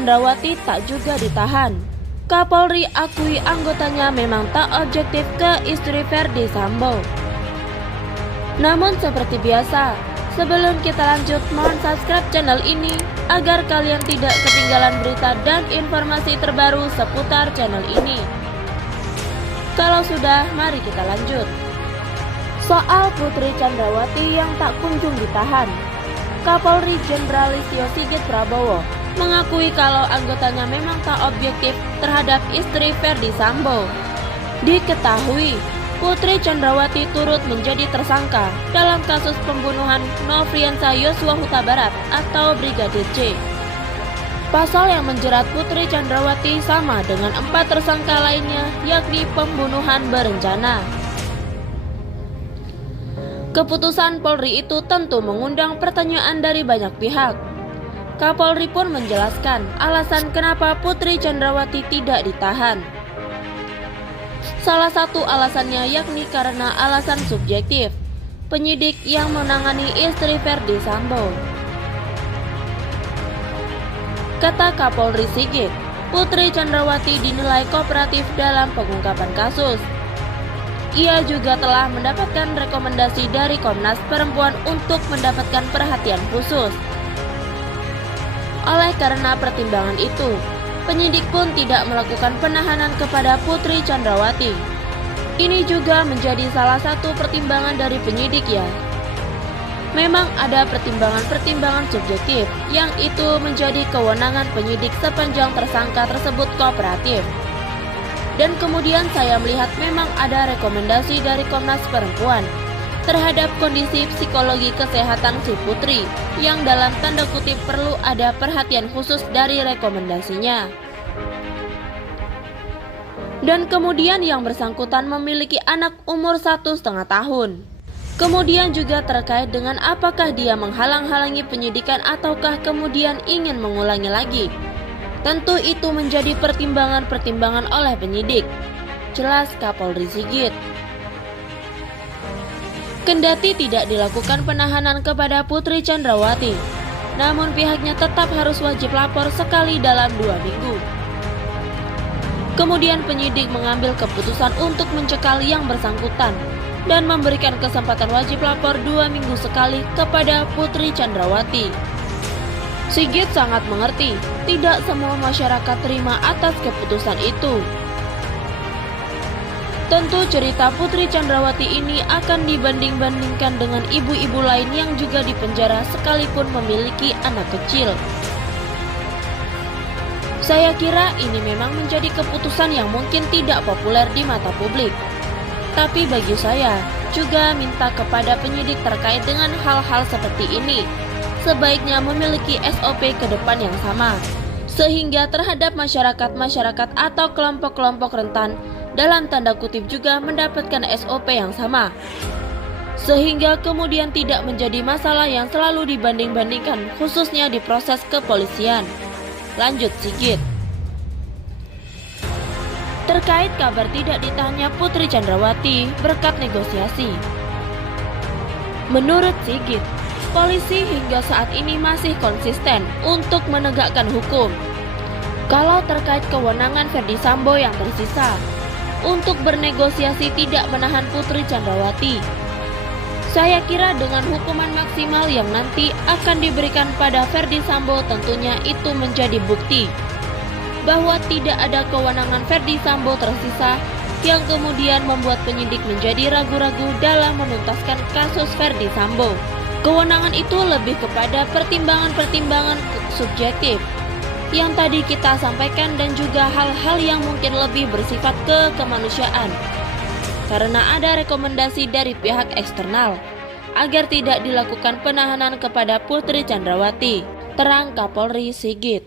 Chandrawati tak juga ditahan. Kapolri akui anggotanya memang tak objektif ke istri Verdi Sambo. Namun seperti biasa, sebelum kita lanjut, mohon subscribe channel ini agar kalian tidak ketinggalan berita dan informasi terbaru seputar channel ini. Kalau sudah, mari kita lanjut. Soal Putri Chandrawati yang tak kunjung ditahan, Kapolri Jenderal Listio Sigit Prabowo mengakui kalau anggotanya memang tak objektif terhadap istri Verdi Sambo. Diketahui, Putri Chandrawati turut menjadi tersangka dalam kasus pembunuhan Nofriansah Yosua Huta Barat atau Brigadir J. Pasal yang menjerat Putri Chandrawati sama dengan 4 tersangka lainnya, yakni pembunuhan berencana. Keputusan Polri itu tentu mengundang pertanyaan dari banyak pihak. Kapolri pun menjelaskan alasan kenapa Putri Chandrawati tidak ditahan. Salah satu alasannya yakni karena alasan subjektif penyidik yang menangani istri Verdi Sambo. Kata Kapolri Sigit, Putri Chandrawati dinilai kooperatif dalam pengungkapan kasus. Ia juga telah mendapatkan rekomendasi dari Komnas Perempuan untuk mendapatkan perhatian khusus. Oleh karena pertimbangan itu, penyidik pun tidak melakukan penahanan kepada Putri Chandrawati. Ini juga menjadi salah satu pertimbangan dari penyidik ya. Memang ada pertimbangan-pertimbangan subjektif yang itu menjadi kewenangan penyidik sepanjang tersangka tersebut kooperatif. Dan kemudian saya melihat memang ada rekomendasi dari Komnas Perempuan terhadap kondisi psikologi kesehatan si Putri yang dalam tanda kutip perlu ada perhatian khusus dari rekomendasinya. Dan kemudian yang bersangkutan memiliki anak umur 1,5 tahun. Kemudian juga terkait dengan apakah dia menghalang-halangi penyidikan ataukah kemudian ingin mengulangi lagi. Tentu itu menjadi pertimbangan-pertimbangan oleh penyidik. Jelas Kapolri Sigit. Kendati tidak dilakukan penahanan kepada Putri Chandrawati, namun pihaknya tetap harus wajib lapor sekali dalam 2 minggu. Kemudian penyidik mengambil keputusan untuk mencekal yang bersangkutan dan memberikan kesempatan wajib lapor 2 minggu sekali kepada Putri Chandrawati. Sigit sangat mengerti, tidak semua masyarakat terima atas keputusan itu. Tentu cerita Putri Chandrawati ini akan dibanding-bandingkan dengan ibu-ibu lain yang juga dipenjara sekalipun memiliki anak kecil. Saya kira ini memang menjadi keputusan yang mungkin tidak populer di mata publik. Tapi bagi saya, juga minta kepada penyidik terkait dengan hal-hal seperti ini, sebaiknya memiliki SOP ke depan yang sama, sehingga terhadap masyarakat-masyarakat atau kelompok-kelompok rentan dalam tanda kutip juga mendapatkan SOP yang sama, sehingga kemudian tidak menjadi masalah yang selalu dibanding-bandingkan khususnya di proses kepolisian. Lanjut Sigit. Terkait kabar tidak ditahannya Putri Chandrawati berkat negosiasi. Menurut Sigit, polisi hingga saat ini masih konsisten untuk menegakkan hukum. Kalau terkait kewenangan Verdi Sambo yang tersisa untuk bernegosiasi tidak menahan Putri Chandrawati, saya kira dengan hukuman maksimal yang nanti akan diberikan pada Verdi Sambo tentunya itu menjadi bukti bahwa tidak ada kewenangan Verdi Sambo tersisa yang kemudian membuat penyidik menjadi ragu-ragu dalam menuntaskan kasus Verdi Sambo. Kewenangan itu lebih kepada pertimbangan-pertimbangan subjektif yang tadi kita sampaikan dan juga hal-hal yang mungkin lebih bersifat kemanusiaan. Karena ada rekomendasi dari pihak eksternal agar tidak dilakukan penahanan kepada Putri Chandrawati, terang Kapolri Sigit.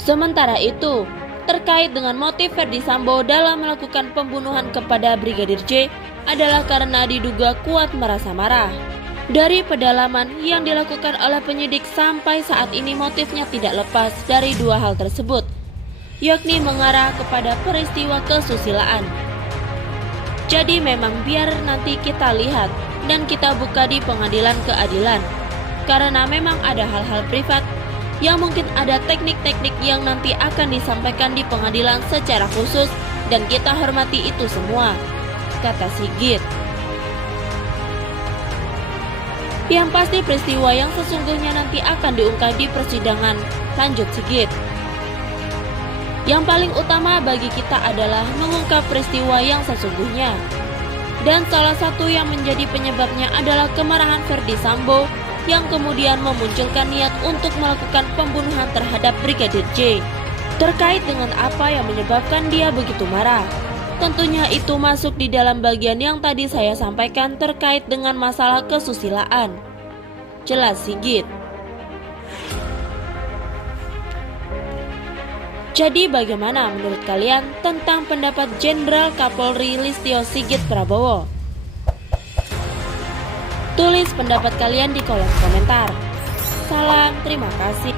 Sementara itu, terkait dengan motif Verdi Sambo dalam melakukan pembunuhan kepada Brigadir J adalah karena diduga kuat merasa marah. Dari pedalaman yang dilakukan oleh penyidik sampai saat ini motifnya tidak lepas dari 2 hal tersebut, yakni mengarah kepada peristiwa kesusilaan. Jadi memang biar nanti kita lihat dan kita buka di pengadilan keadilan. karena memang ada hal-hal privat yang mungkin ada teknik-teknik yang nanti akan disampaikan di pengadilan secara khusus dan kita hormati itu semua, kata Sigit. Yang pasti peristiwa yang sesungguhnya nanti akan diungkap di persidangan, lanjut Sigit. Yang paling utama bagi kita adalah mengungkap peristiwa yang sesungguhnya. Dan salah satu yang menjadi penyebabnya adalah kemarahan Ferdy Sambo yang kemudian memunculkan niat untuk melakukan pembunuhan terhadap Brigadir J. Terkait dengan apa yang menyebabkan dia begitu marah. Tentunya itu masuk di dalam bagian yang tadi saya sampaikan terkait dengan masalah kesusilaan. Jelas Sigit. Jadi bagaimana menurut kalian tentang pendapat Jenderal Kapolri Listio Sigit Prabowo? Tulis pendapat kalian di kolom komentar. Salam, terima kasih.